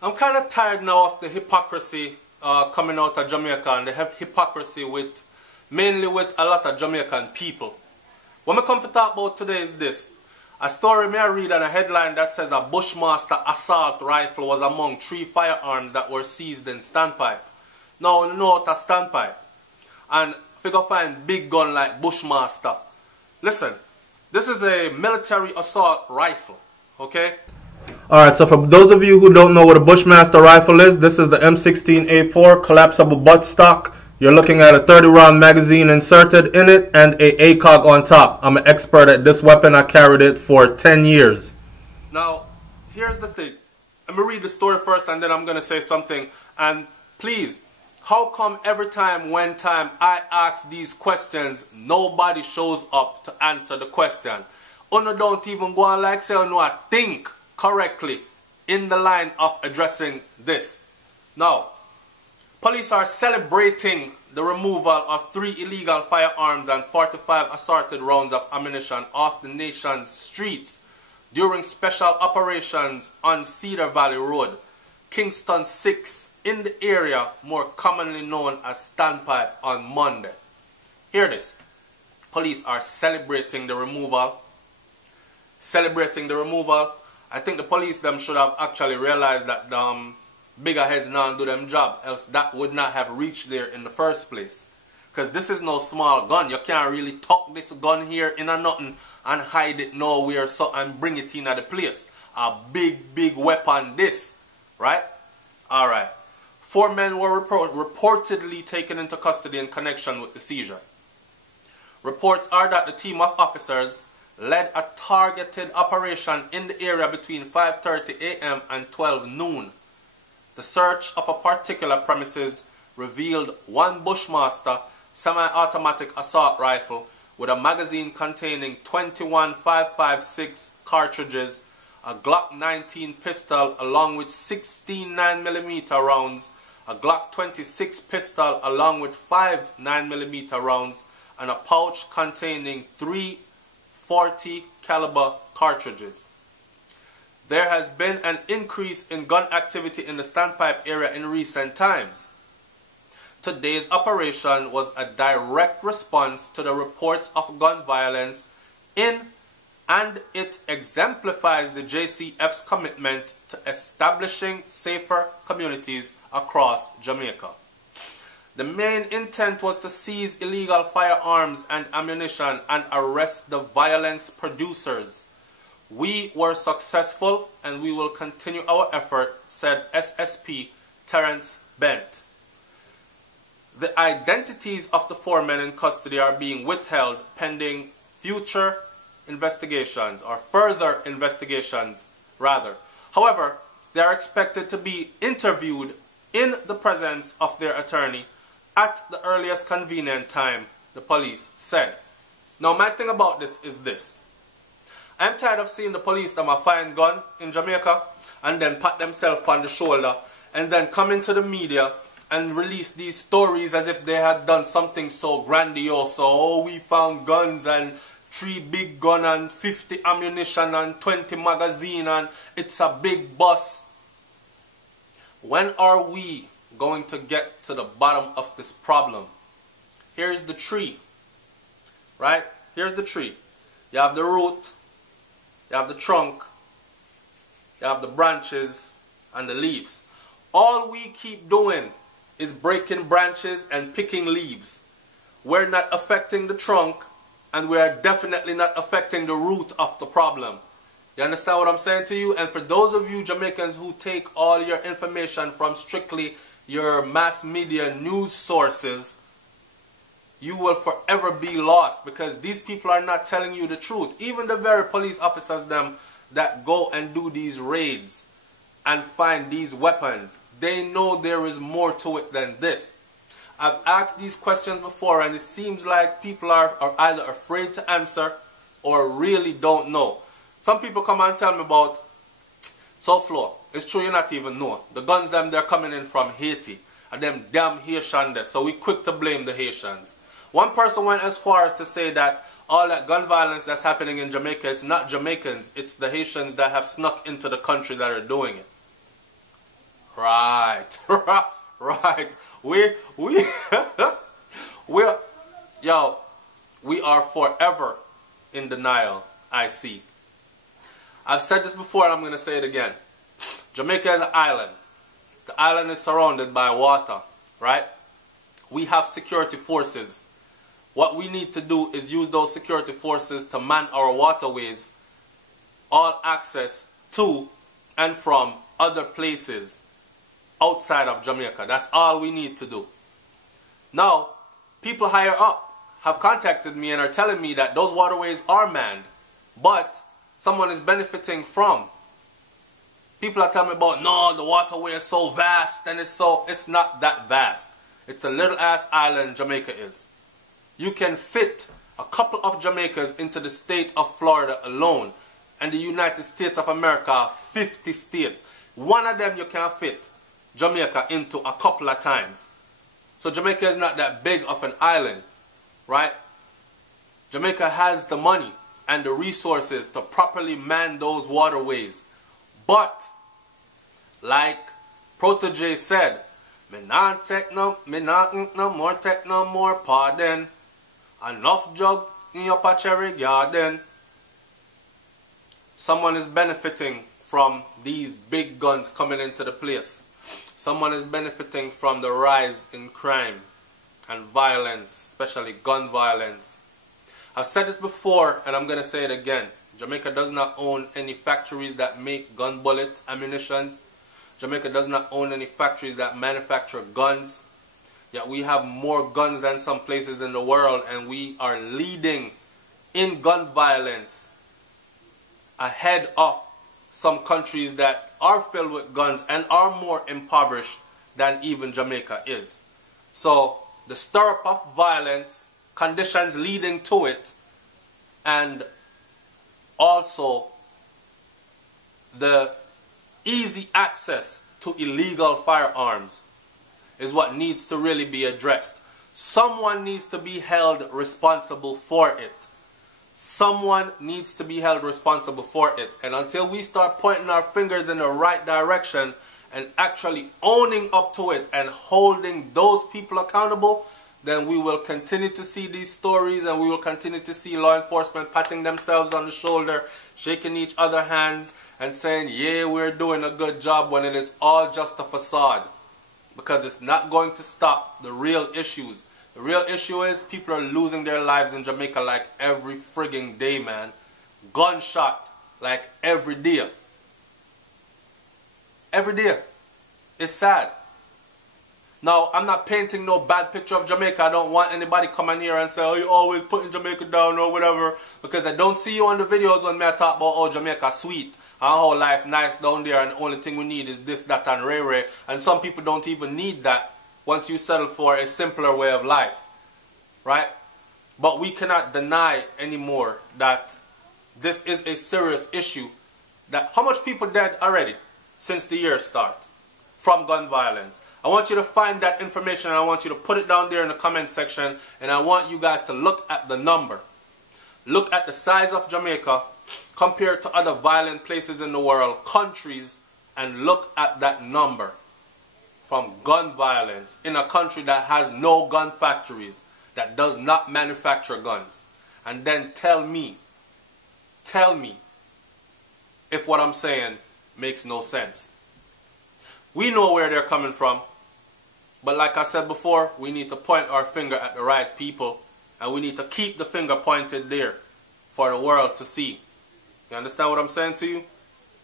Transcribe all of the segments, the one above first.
I'm kind of tired now of the hypocrisy coming out of Jamaica, and the hypocrisy mainly with a lot of Jamaican people. What I come to talk about today is this. A story may I read on a headline that says a Bushmaster assault rifle was among 3 firearms that were seized in Standpipe. Now you know what a Standpipe. And if you go find big gun like Bushmaster, listen, this is a military assault rifle, okay? Alright, so for those of you who don't know what a Bushmaster rifle is, this is the M16A4 collapsible buttstock. You're looking at a 30-round magazine inserted in it and a ACOG on top. I'm an expert at this weapon. I carried it for 10 years. Now, here's the thing. Let me read the story first and then I'm going to say something. And please, how come every time when I ask these questions, nobody shows up to answer the question? Uno don't even go on like say, no, I think correctly in the line of addressing this. Now, police are celebrating the removal of 3 illegal firearms and 45 assorted rounds of ammunition off the nation's streets during special operations on Cedar Valley Road, Kingston 6, in the area more commonly known as Standpipe on Monday. Hear this. Police are celebrating the removal. I think the police them should have actually realized that bigger heads now do them job, else that would not have reached there in the first place. Because this is no small gun. You can't really tuck this gun here in a nothing and hide it nowhere so and bring it in at the place. A big weapon this, right? Alright. 4 men were reportedly taken into custody in connection with the seizure. Reports are that the team of officers led a targeted operation in the area between 5:30 a.m. and 12 noon. The search of a particular premises revealed 1 Bushmaster semi-automatic assault rifle with a magazine containing 21 .556 cartridges, a Glock 19 pistol along with 16 9mm rounds, a Glock 26 pistol along with 5 9mm rounds, and a pouch containing 3 .40 caliber cartridges. There has been an increase in gun activity in the Standpipe area in recent times. Today's operation was a direct response to the reports of gun violence and it exemplifies the JCF's commitment to establishing safer communities across Jamaica. The main intent was to seize illegal firearms and ammunition and arrest the violence producers. We were successful and we will continue our effort, said SSP Terence Bent. The identities of the 4 men in custody are being withheld pending future investigations, or further investigations rather. However, they are expected to be interviewed in the presence of their attorney at the earliest convenient time, the police said. Now my thing about this is this. I'm tired of seeing the police them a find gun in Jamaica and then pat themselves on the shoulder and then come into the media and release these stories as if they had done something so grandiose. So, oh, we found guns and 3 big gun and 50 ammunition and 20 magazine and it's a big bus. When are we going to get to the bottom of this problem? Here's the tree, right? Here's the tree. You have the root, you have the trunk, you have the branches and the leaves. All we keep doing is breaking branches and picking leaves. We're not affecting the trunk and we are definitely not affecting the root of the problem. You understand what I'm saying to you? And for those of you Jamaicans who take all your information from strictly your mass media news sources, you will forever be lost because these people are not telling you the truth. Even the very police officers them that go and do these raids and find these weapons, they know there is more to it than this. I've asked these questions before and it seems like people are either afraid to answer or really don't know. Some people come and tell me about SouFLo. It's true you not even know. The guns them they're coming in from Haiti and them damn Haitians there. So we quick to blame the Haitians. One person went as far as to say that all that gun violence that's happening in Jamaica, it's not Jamaicans, it's the Haitians that have snuck into the country that are doing it. Right. Right. We we're yo, we are forever in denial, I see. I've said this before and I'm gonna say it again. Jamaica is an island. The island is surrounded by water, right? We have security forces. What we need to do is use those security forces to man our waterways, all access to and from other places outside of Jamaica. That's all we need to do. Now, people higher up have contacted me and are telling me that those waterways are manned, but someone is benefiting from. People are telling me about, no, the waterway is so vast and it's not that vast. It's a little ass island Jamaica is. You can fit a couple of Jamaicas into the state of Florida alone, and the United States of America, 50 states. One of them you can fit Jamaica into a couple of times. So Jamaica is not that big of an island, right? Jamaica has the money and the resources to properly man those waterways. But, like Protege said, me not take no more pardon. Enough jug in your cherry garden. Someone is benefiting from these big guns coming into the place. Someone is benefiting from the rise in crime and violence, especially gun violence. I've said this before and I'm going to say it again. Jamaica does not own any factories that make gun bullets, ammunitions. Jamaica does not own any factories that manufacture guns. Yet we have more guns than some places in the world, and we are leading in gun violence ahead of some countries that are filled with guns and are more impoverished than even Jamaica is. So the stir up of violence, conditions leading to it, and also the easy access to illegal firearms is what needs to really be addressed. Someone needs to be held responsible for it. Someone needs to be held responsible for it. And until we start pointing our fingers in the right direction and actually owning up to it and holding those people accountable, then we will continue to see these stories and we will continue to see law enforcement patting themselves on the shoulder, shaking each other hands and saying, yeah, we're doing a good job, when it is all just a facade. Because it's not going to stop the real issues. The real issue is people are losing their lives in Jamaica like every frigging day, man. Gunshot like every day. Every day. It's sad. Now, I'm not painting no bad picture of Jamaica. I don't want anybody coming here and say, oh, you always putting Jamaica down or whatever. Because I don't see you on the videos when I talk about, oh, Jamaica sweet. And how life nice down there and the only thing we need is this, that and ray. And some people don't even need that once you settle for a simpler way of life. Right? But we cannot deny anymore that this is a serious issue. That how much people dead already since the year start from gun violence? I want you to find that information and I want you to put it down there in the comment section, and I want you guys to look at the number. Look at the size of Jamaica compared to other violent places in the world, countries, and look at that number from gun violence in a country that has no gun factories, that does not manufacture guns. And then tell me if what I'm saying makes no sense. We know where they're coming from, but like I said before, we need to point our finger at the right people, and we need to keep the finger pointed there for the world to see. You understand what I'm saying to you?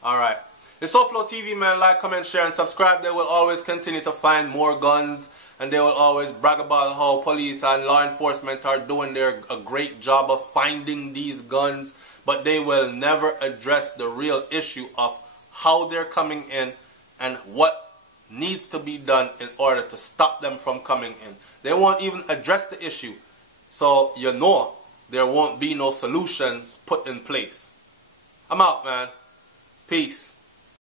Alright. It's SouFLoTV, man. Like, comment, share, and subscribe. They will always continue to find more guns, and they will always brag about how police and law enforcement are doing a great job of finding these guns, but they will never address the real issue of how they're coming in and what needs to be done in order to stop them from coming in. They won't even address the issue. So you know there won't be no solutions put in place. I'm out, man. Peace.